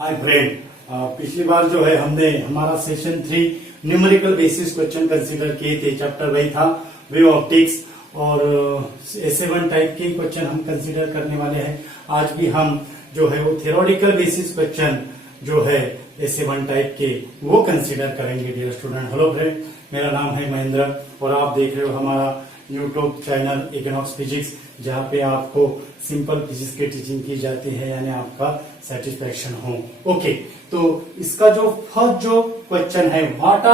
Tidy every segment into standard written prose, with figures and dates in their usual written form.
Hi friend, पिछली बार जो है हमने हमारा सेशन 3 न्यूमेरिकल बेसिस क्वेश्चन कंसीडर किए थे। चैप्टर वही था वेव ऑप्टिक्स और A7 टाइप के क्वेश्चन हम कंसीडर करने वाले हैं। आज भी हम जो है वो थ्योरेटिकल बेसिस क्वेश्चन जो है A7 टाइप के वो कंसीडर करेंगे। डियर स्टूडेंट, हेलो फ्रेंड, मेरा नाम है महेंद्र और आप देख रहे हो हमारा यूट्यूब चैनल इकोनॉक्स फिजिक्स, जहाँ पे आपको सिंपल फिजिक्स की टीचिंग की जाती है, यानी आपका सेटिस्फेक्शन हो। ओके, तो इसका जो फर्स्ट जो क्वेश्चन है, what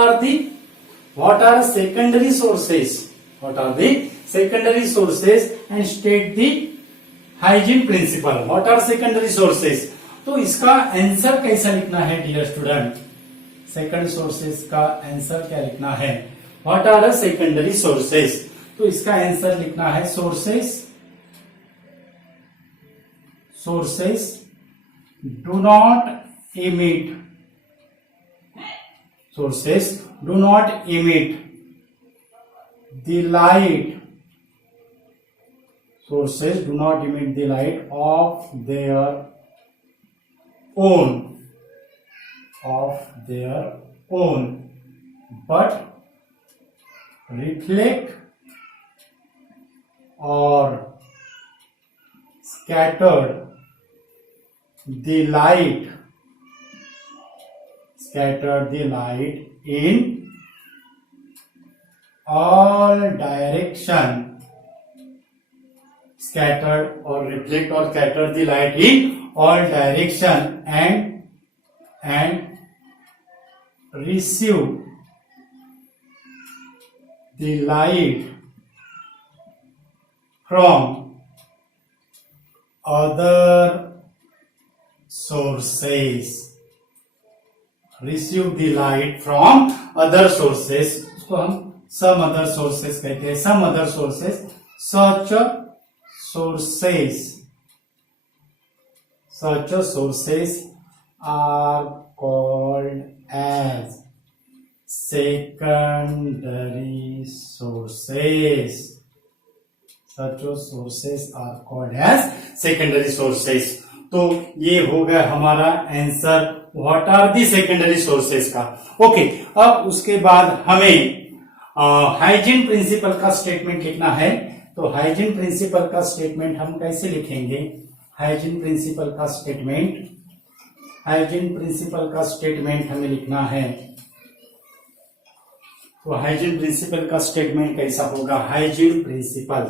are secondary sources, what are the secondary sources and state the hygiene principle. What are secondary sources, तो इसका आंसर कैसा लिखना है डियर स्टूडेंट? सेकंड सोर्सेस का आंसर क्या लिखना है? व्हाट आर सेकेंडरी सोर्सेस, तो इसका आंसर लिखना है sources do not emit the light of their own but reflect or scattered the light in all direction, scattered or reflect or scatter the light in all direction and receive the light from other sources, receive the light from other sources, उसको हम some other sources कहते हैं। some other sources, such sources are called as secondary sources. Such sources are called as secondary sources. तो ये हो गया हमारा answer what are the secondary sources का। ओके, अब उसके बाद हमें हाइजीन प्रिंसिपल का स्टेटमेंट लिखना है। तो हाइजीन प्रिंसिपल का स्टेटमेंट हम कैसे लिखेंगे? हाइजीन प्रिंसिपल का स्टेटमेंट हमें लिखना है। तो हाइजीन प्रिंसिपल का स्टेटमेंट कैसा होगा? हाइजीन प्रिंसिपल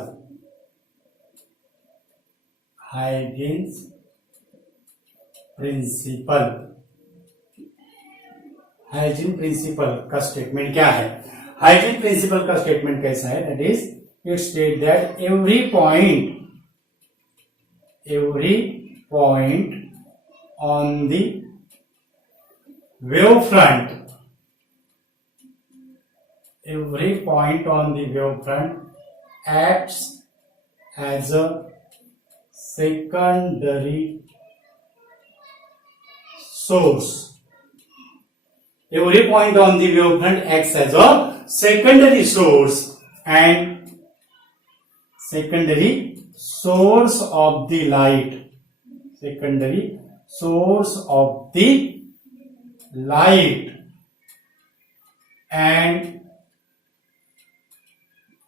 का स्टेटमेंट क्या है? हाइजीन प्रिंसिपल का स्टेटमेंट कैसा है? That is it state that every point on the wavefront acts as a secondary source. Every point on the wavefront acts as a secondary source and secondary source of the light. And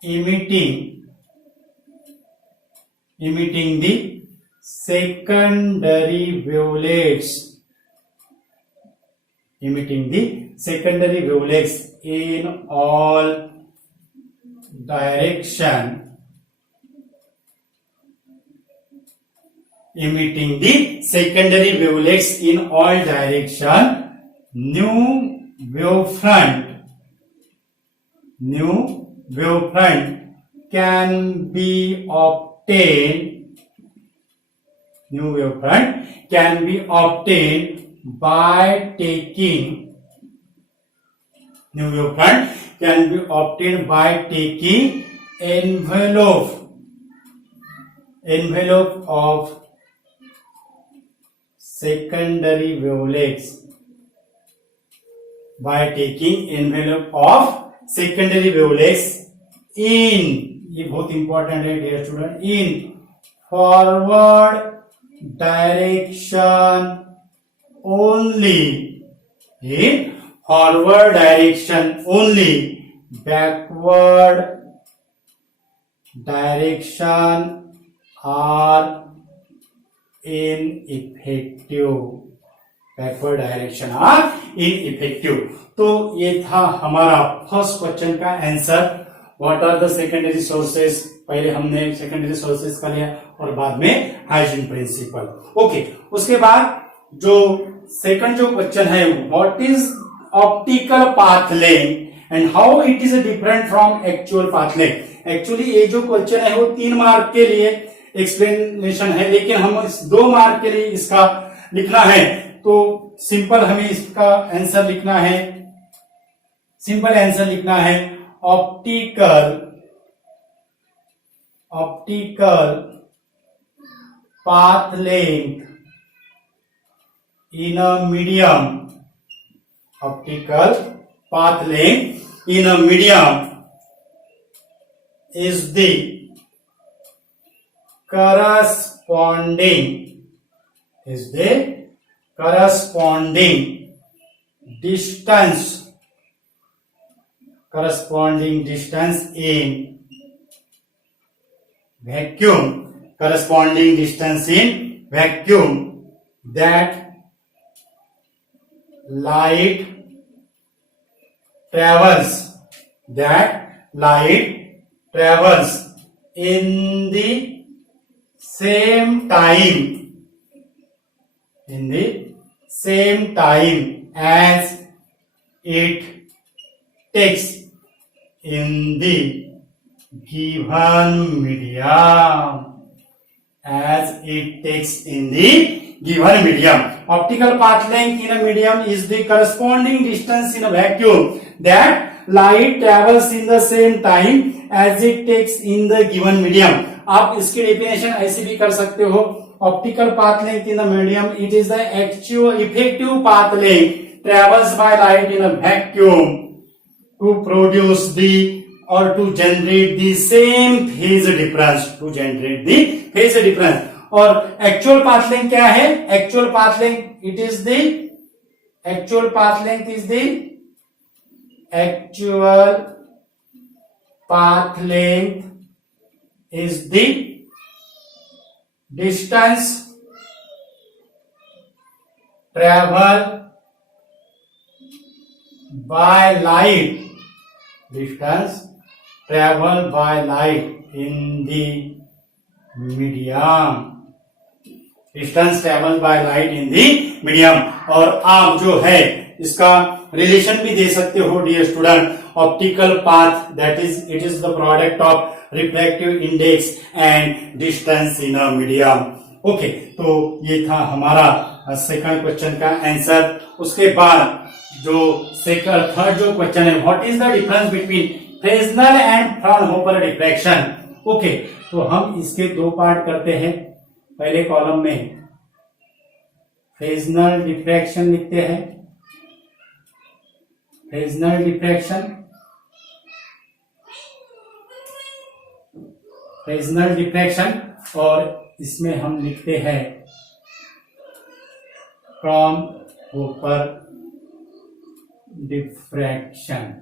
emitting the secondary wavelets in all direction, new wavefront can be obtained by taking envelope of secondary wavelets by taking envelope of secondary wavelets in, ये बहुत important है dear student, in forward direction only in forward direction only, backward direction are ineffective, backward direction are ineffective. तो ये था हमारा first question का answer. What are the secondary sources, पहले हमने सेकेंडरी सोर्सेस का लिया और बाद में हाइजीन प्रिंसिपल। ओके, उसके बाद जो सेकंड जो क्वेश्चन है, what is optical path length and how it is different from actual path length. Actually ये जो क्वेश्चन है वो 3 मार्क के लिए एक्सप्लेनेशन है, लेकिन हम इस 2 मार्क के लिए इसका लिखना है, तो सिंपल हमें इसका आंसर लिखना है। सिंपल आंसर लिखना है optical path length in a medium, optical path length in a medium is the corresponding distance in vacuum, that light travels in the same time as it takes in the given medium. Optical path length in a medium is the corresponding distance in a vacuum that light travels in the same time as it takes in the given medium. आप इसकी डेफिनेशन ऐसे भी कर सकते हो, optical path length in the medium, it is the actual effective path length travels by light in a vacuum to produce the or to generate the same phase difference, और actual path length क्या है? Actual path length is the actual path length is the distance traveled by light in the medium, और आप जो है इसका रिलेशन भी दे सकते हो dear student. Optical path that is it is the product of refractive index and distance in a medium. Okay, तो ये था हमारा सेकंड क्वेश्चन का आंसर। उसके बाद जो थर्ड जो क्वेश्चन है, what is the difference between Fresnel and Fraunhofer diffraction. Okay, तो हम इसके 2 पार्ट करते हैं। पहले कॉलम में फ्रेस्नेल डिफ्रैक्शन लिखते हैं, फ्रेस्नेल डिफ्रैक्शन, और इसमें हम लिखते हैं फ्राउनहोफर डिफ्रैक्शन,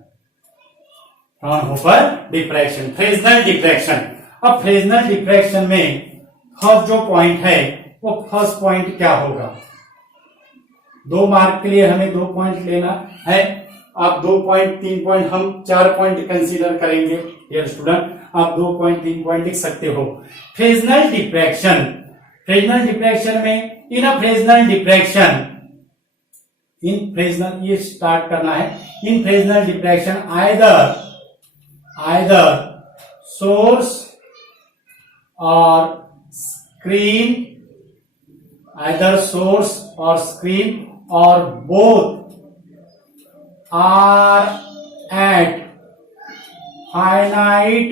फ्रेस्नेल डिफ्रैक्शन। अब फ्रेस्नेल डिफ्रैक्शन में फर्स्ट जो पॉइंट है वो फर्स्ट पॉइंट क्या होगा? 2 मार्क के लिए हमें 2 पॉइंट लेना है। आप 2 पॉइंट 3 पॉइंट, हम 4 पॉइंट कंसीडर करेंगे डियर स्टूडेंट। आप 2 पॉइंट 3 पॉइंट लिख सकते हो। फ्रेस्नेल डिफ्रैक्शन में इन फ्रेस्नेल ये स्टार्ट करना है। इन फ्रेस्नेल डिफ्रैक्शन आइदर सोर्स और screen or both are at finite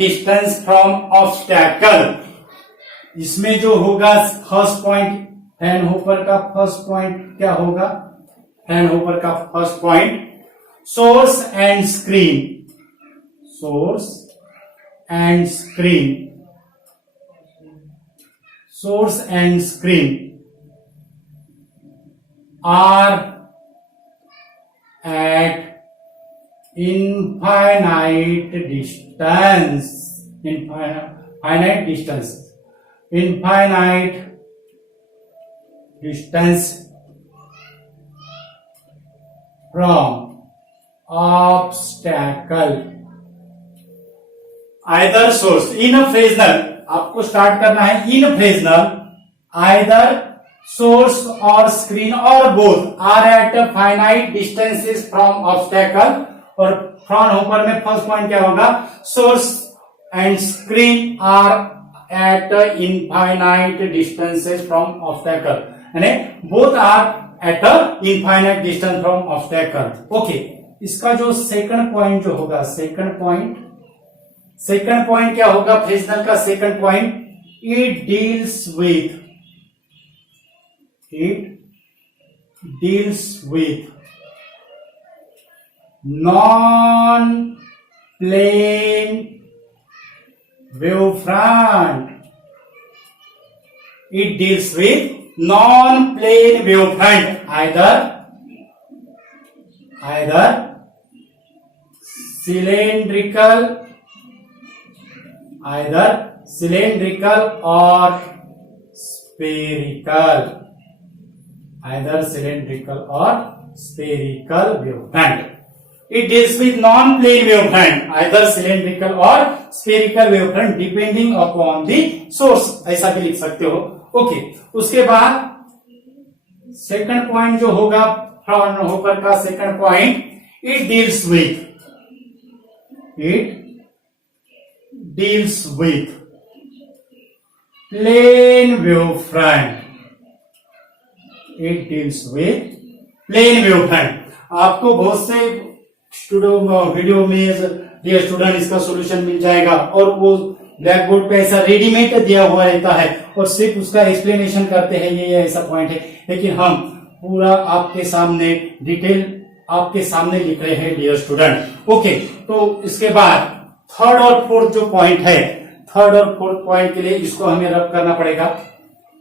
distance from obstacle। इसमें जो होगा फर्स्ट पॉइंट, फ्राउनहोफर का फर्स्ट पॉइंट क्या होगा? फ्राउनहोफर का first point source and screen, source and screen, source and screen are at infinite distance, infinite distance, infinite distance from obstacle. Either source in Fresnel, आपको start करना है in Fresnel, either source और screen और both are at finite distances from obstacle. और from ऊपर में first point क्या होगा, source and screen are at infinite distances from obstacle, यानी both are at infinite distance from obstacle. Okay, इसका जो सेकंड पॉइंट जो होगा, सेकंड पॉइंट क्या होगा फ्रेजनल का second point, it deals with non plane wave front. It deals with non-plane wavefront, either cylindrical or spherical, wavefront. It deals with non-plane wavefront, either cylindrical or spherical wavefront, depending upon the source. ऐसा भी लिख सकते हो. ओके, उसके बाद second point जो होगा फ्राउनहोफर का second point, it deals with plane wave front. It deals with plane wave front. आपको बहुत से वीडियो में डियर स्टूडेंट इसका सॉल्यूशन मिल जाएगा, और वो ब्लैक बोर्ड पे ऐसा रेडीमेड दिया हुआ रहता है और सिर्फ उसका एक्सप्लेनेशन करते हैं, ये ऐसा पॉइंट है. लेकिन हम पूरा आपके सामने डिटेल आपके सामने लिख रहे हैं डियर स्टूडेंट. ओके, तो इसके बाद थर्ड और फोर्थ जो पॉइंट है, थर्ड और फोर्थ पॉइंट के लिए इसको हमें रब करना पड़ेगा.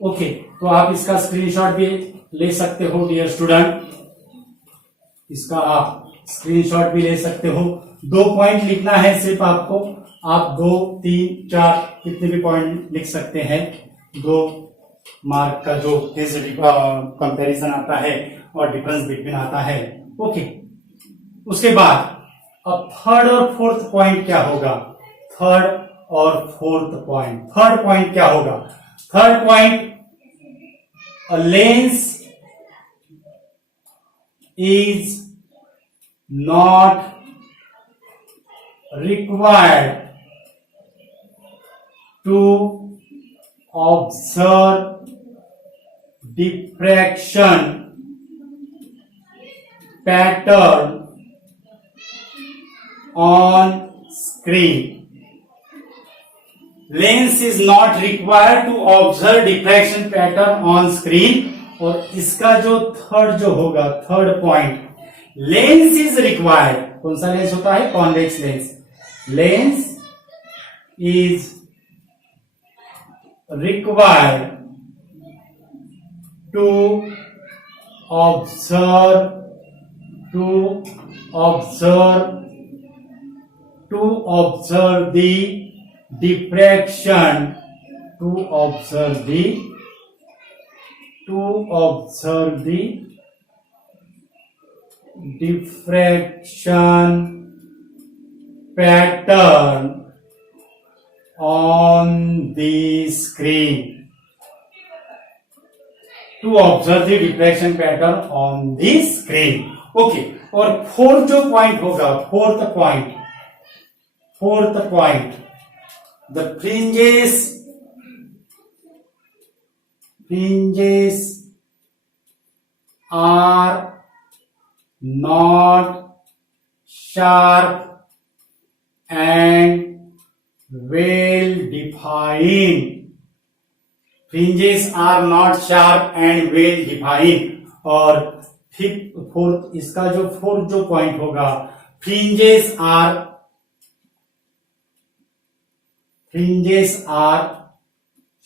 ओके, तो आप इसका स्क्रीनशॉट भी ले सकते हो डियर स्टूडेंट, इसका आप स्क्रीनशॉट भी ले सकते हो. 2 पॉइंट लिखना है सिर्फ आपको, आप 2, 3, 4 कितने भी पॉइंट लिख सकते हैं. 2 मार्क का जो कंपैरिजन आता है और डिफरेंस बिटवीन आता है. ओके, उसके बाद अब थर्ड और फोर्थ पॉइंट क्या होगा, थर्ड पॉइंट क्या होगा. Third point, a lens is not required to observe diffraction pattern on screen. Lens is not required to observe diffraction pattern on screen. और इसका जो होगा third point, lens is required. कौन सा लेंस होता है, convex lens. Lens is required to observe the diffraction, to observe the diffraction pattern on the screen. To observe the diffraction pattern on the screen. Okay, और फोर्थ जो point होगा, fourth point, the fringes are not sharp and well defined. Fringes are not sharp and well defined. और fifth fourth, इसका जो fourth जो point होगा, fringes are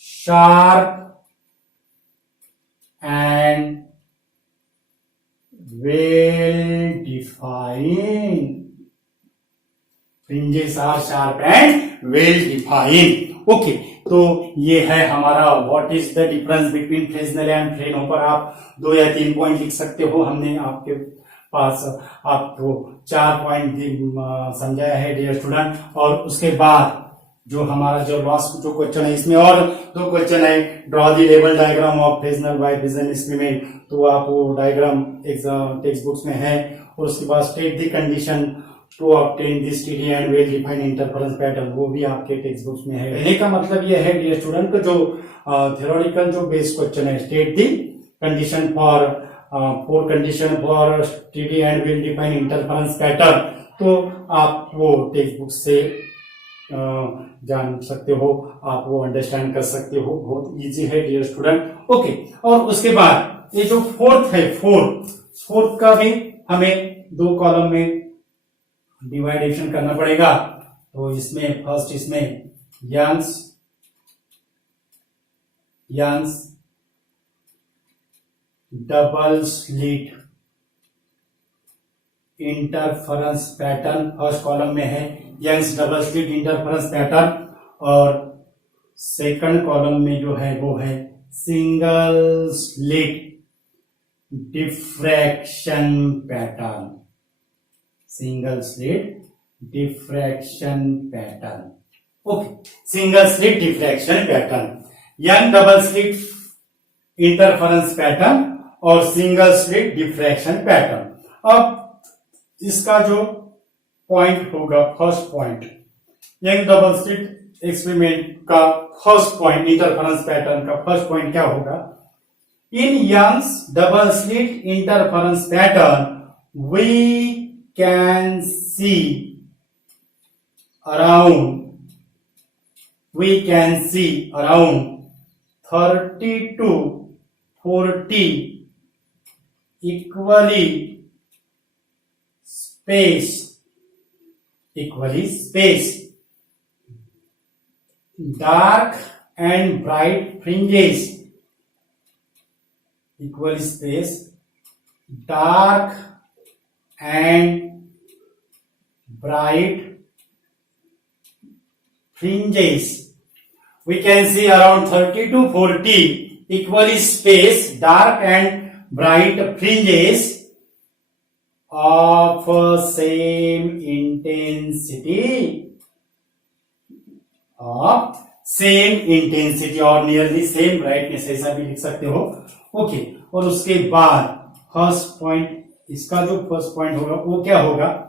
sharp and well defined. Fringes are sharp and well defined. Okay, तो ये है हमारा what is the difference between Fresnel and Fraunhofer. आप 2 या 3 पॉइंट लिख सकते हो. हमने आपके पास आपको 4 पॉइंट समझाया है डियर स्टूडेंट. और उसके बाद जो हमारा जो लास्ट जो क्वेश्चन है, इसमें और 2 क्वेश्चन है. Draw the level diagram of Fresnel white vision experiment. तो आप वो डायग्राम एग्जाम टेक्स्ट बुक्स में है. और उसके बाद state the condition to obtain this steady and well defined interference pattern, वो भी आपके टेक्स्ट बुक्स में है. कहने का मतलब यह है डियर स्टूडेंट जो थ्योरेटिकल जो बेस क्वेश्चन है, state the condition for condition for steady and well defined interference pattern, तो आप वो टेक्स्ट बुक से जान सकते हो, आप वो अंडरस्टैंड कर सकते हो. बहुत इजी है डियर स्टूडेंट. ओके, और उसके बाद ये जो फोर्थ है, फोर्थ का भी हमें 2 कॉलम में डिवाइडेशन करना पड़ेगा. तो इसमें फर्स्ट इसमें Young's double slit interference pattern first column में है, Young's double slit interference pattern. और सेकंड कॉलम में जो है वो है single slit diffraction pattern. Single slit diffraction pattern. Okay, single slit diffraction pattern, Young double slit interference pattern और single slit diffraction pattern. अब इसका जो पॉइंट होगा, first point Young double slit experiment का फर्स्ट पॉइंट, इंटरफेरेंस पैटर्न का first point क्या होगा? इन Young's double slit interference pattern we can see around 30 to 40 equally spaced dark and bright fringes, equally spaced dark and bright fringes. We can see around 30 to 40 equally spaced dark and bright fringes of same intensity और nearly same brightness, ऐसा भी लिख सकते हो. ओके, और उसके बाद first point, इसका जो फर्स्ट पॉइंट होगा वो क्या होगा?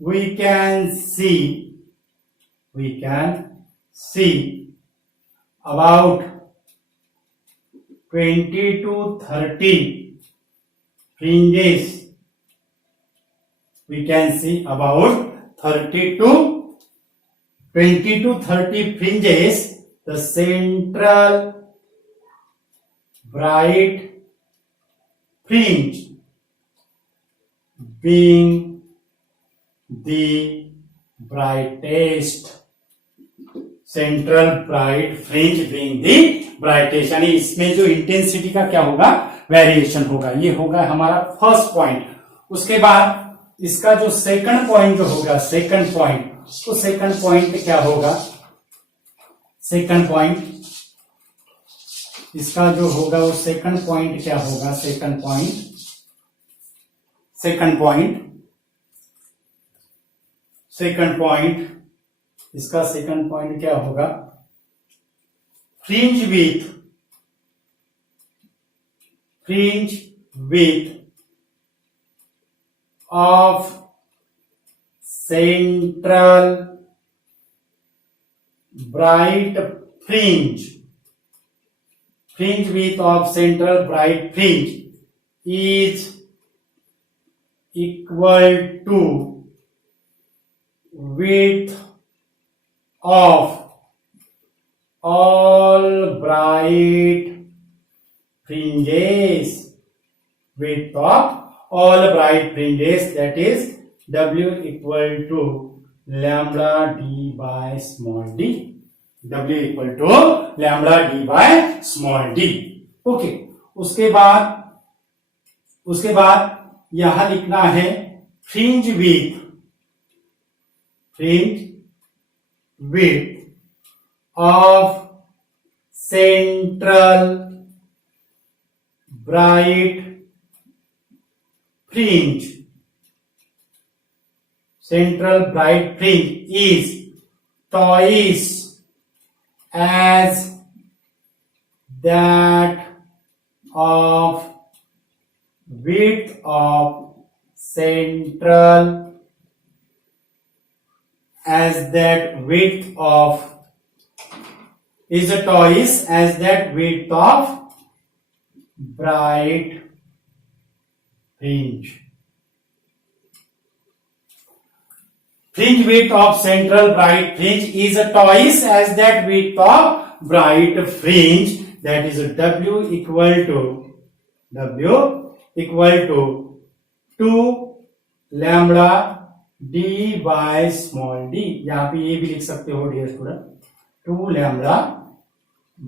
We can see about 20 to 30 fringes. We can see about 20 to 30 fringes, the central bright fringe being the brightest, central bright fringe being the brightest. यानी इसमें जो इंटेंसिटी का क्या होगा? वेरिएशन होगा. ये होगा हमारा फर्स्ट पॉइंट. उसके बाद इसका जो सेकंड पॉइंट जो होगा, सेकंड पॉइंट, तो सेकंड पॉइंट क्या होगा? सेकंड पॉइंट इसका जो होगा वो सेकंड पॉइंट क्या होगा? सेकंड पॉइंट इसका सेकंड पॉइंट क्या होगा? Fringe width of central bright fringe width of central bright fringe is equal to width of all bright fringes width of all bright fringes, that is W equal to lambda d by small d. W equal to lambda d by small d. Okay, उसके बाद यहां लिखना है fringe width of central bright fringe is twice as that of width of central as that width of is twice as that width of bright fringe. Fringe width of central bright fringe is twice as that width of bright fringe, that is W equal to 2 lambda d by small d. यहां पे ये भी लिख सकते हो dear student, 2 lambda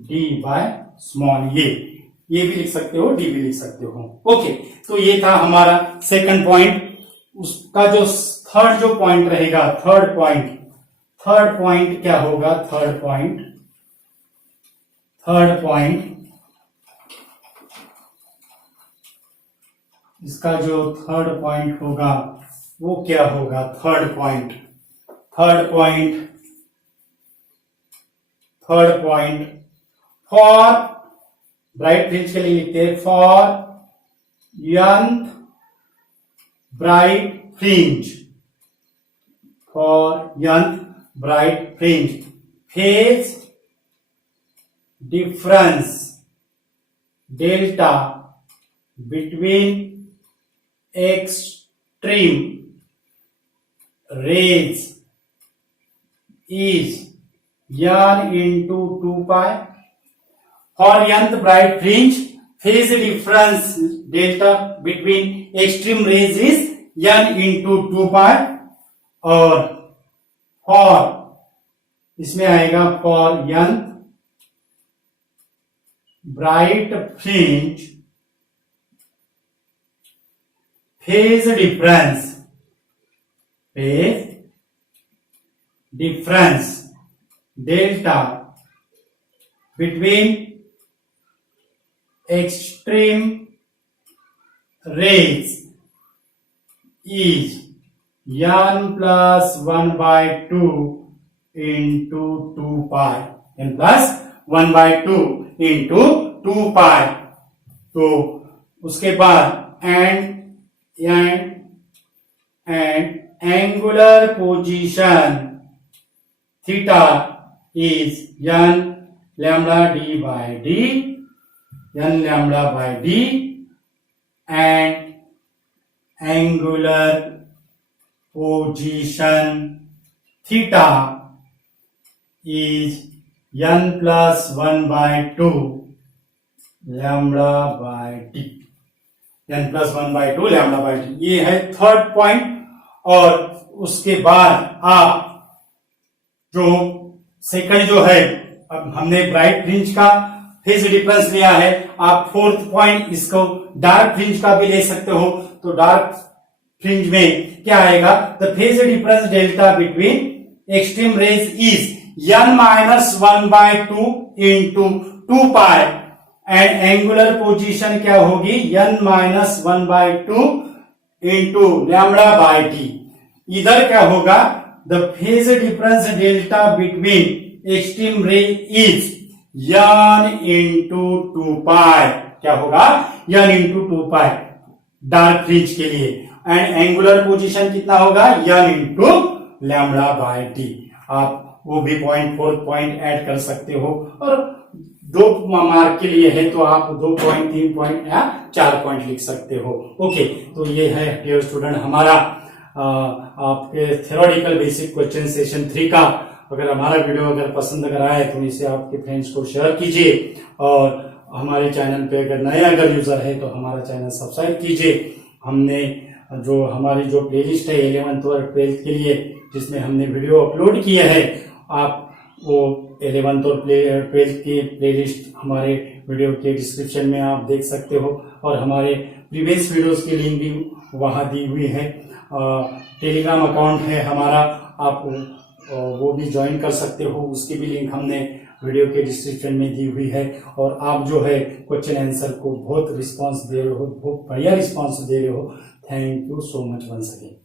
d by small ये भी लिख सकते हो, डी भी लिख सकते हो. ओके, तो ये था हमारा सेकंड पॉइंट. उसका जो थर्ड जो पॉइंट रहेगा, थर्ड पॉइंट क्या होगा? थर्ड पॉइंट इसका जो थर्ड पॉइंट होगा वो क्या होगा? Third point for bright fringe के लिए लिखते हैं for nth bright fringe phase difference delta between extreme rays is n into 2 pi. For nth bright fringe, phase difference delta between extreme rays is n into 2 pi. और for इसमें आएगा for nth bright fringe, phase difference delta between extreme rays is n plus 1 by 2 into 2 pi. n plus 1 by 2 into 2 pi. तो उसके बाद and angular position theta is n lambda d by d, and angular position theta is n plus 1 by 2 lambda by d. n plus 1 by 2 lambda by d. ये है third point. और उसके बाद आप जो सेकंड जो है, अब हमने ब्राइट फ्रिंज का फेज डिफरेंस लिया है, आप फोर्थ पॉइंट इसको डार्क फ्रिंज का भी ले सकते हो. तो डार्क फ्रिंज में क्या आएगा? The phase difference delta between extreme rays is n minus 1 by 2 into 2 pi, and angular position क्या होगी? n minus 1 by 2 into lambda by d. इधर क्या होगा? The phase difference delta between extreme रे is n into 2 pi. क्या होगा? n into 2 pi dark fringe के लिए. एंड एंगुलर पोजीशन कितना होगा? n into lambda by d. आप वो भी पॉइंट, फोर्थ पॉइंट ऐड कर सकते हो. और 2 मार्क के लिए है तो आप 2 पॉइंट, 3 पॉइंट या 4 पॉइंट लिख सकते हो. ओके, तो ये है डियर स्टूडेंट हमारा आपके थ्योरेटिकल बेसिक क्वेश्चन सेशन 3 का. अगर हमारा वीडियो अगर पसंद अगर आए तो इसे आपके फ्रेंड्स को शेयर कीजिए. और हमारे चैनल पे अगर नया अगर यूजर है तो हमारा चैनल सब्सक्राइब कीजिए। हमने जो हमारी जो प्लेलिस्ट है 11th और 12th के लिए जिसमें हमने वीडियो अपलोड किया है, आप वो 11th और 12th की प्लेलिस्ट हमारे वीडियो के डिस्क्रिप्शन में आप देख सकते हो और हमारे प्रीवियस वीडियोस की लिंक भी वहां दी हुई है। टेलीग्राम अकाउंट है हमारा, आप वो भी ज्वाइन कर सकते हो, उसकी भी लिंक हमने वीडियो के डिस्क्रिप्शन में दी हुई है। और आप जो है क्वेश्चन आंसर को बहुत रिस्पांस दे रहे हो, बहुत बढ़िया रिस्पांस दे रहे हो। Thank you so much once again.